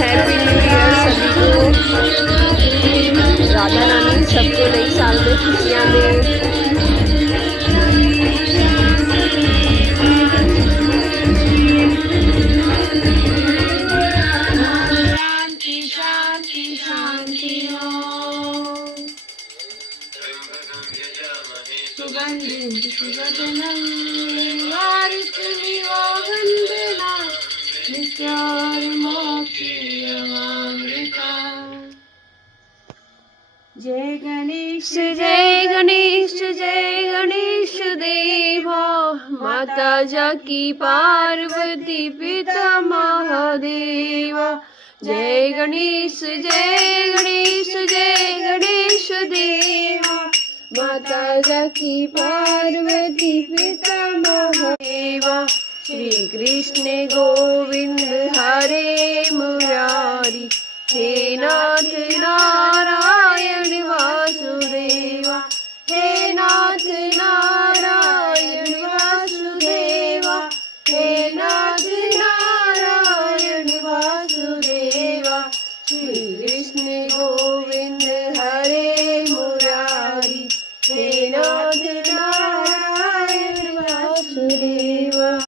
Happy new year सभी को। राधा रानी सबको नई साल में खुशियाँ दे। जय गणेश जय गणेश जय गणेश देवा, माता जाकी पार्वती पिता महादेवा। जय गणेश जय गणेश जय गणेश देवा, माता जाकी पार्वती पिता महादेवा। श्री कृष्ण गोविंद